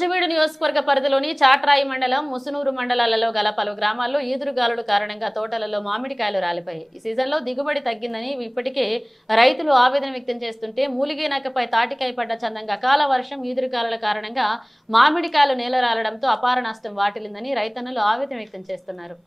నూజివీడు నియోజకవర్గ పరిధిలోని చాట్రాయి మండలం, ముసునూరు మండలాలలో గల పలు గ్రామాల్లో ఈదురుగాలుల కారణంగా తోటలలో మామిడికాయలు రాలిపోయాయి. ఈ సీజన్లో దిగుబడి తగ్గిందని ఇప్పటికే రైతులు ఆవేదన వ్యక్తం చేస్తుంటే మూలిగేనకపై తాటికాయ పడ్డ చందంగా అకాల వర్షం, ఈదురుగాలుల కారణంగా మామిడికాయలు నేలరాలడంతో అపార నష్టం వాటిల్లిందని రైతన్నలు ఆవేదన వ్యక్తం చేస్తున్నారు.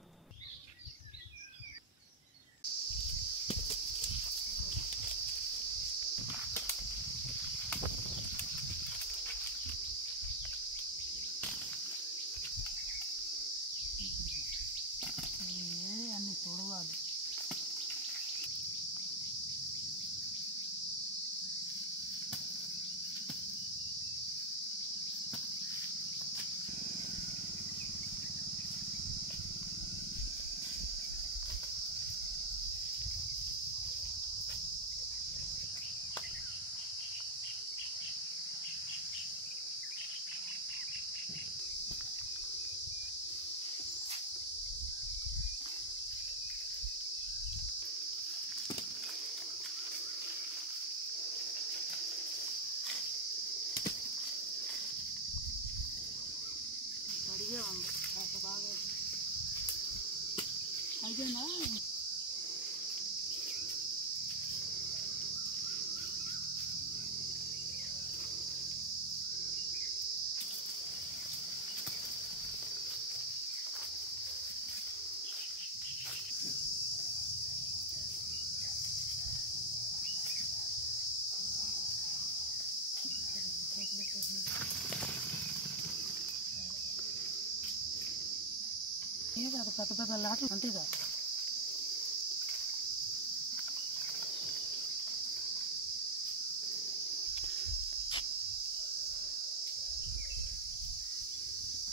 పెద్ద పెద్ద లాట్లు అంతేగా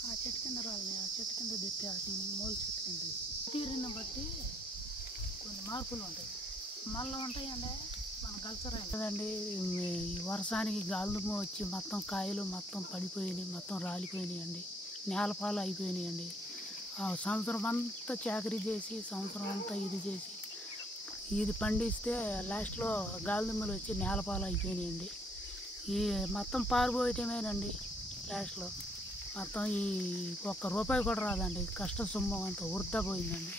ఆ చెట్టు కింద రాలని, ఆ చెట్టు కింద పెట్టి ఆ మూల చెట్టు కింద తీరిన బట్టి కొన్ని మార్పులు ఉంటాయి, మళ్ళీ ఉంటాయండి. మన కల్చర్ కదండి. వర్షానికి గాలుము వచ్చి మొత్తం కాయలు మొత్తం పడిపోయినాయి, మొత్తం రాలిపోయినాయి అండి, నేలపాలు అయిపోయినాయి అండి. సంవత్సరం అంతా చాకరీ చేసి, సంవత్సరం అంతా ఇది చేసి ఇది పండిస్తే లాస్ట్లో గాలిదుమ్మలు వచ్చి నేలపాలు అయిపోయినాయండి. ఈ మొత్తం పారిపోయటమేనండి. లాస్ట్లో మొత్తం ఈ ఒక్క రూపాయి కూడా రాదండి. కష్ట సొమ్ము అంతా వృధా పోయిందండి.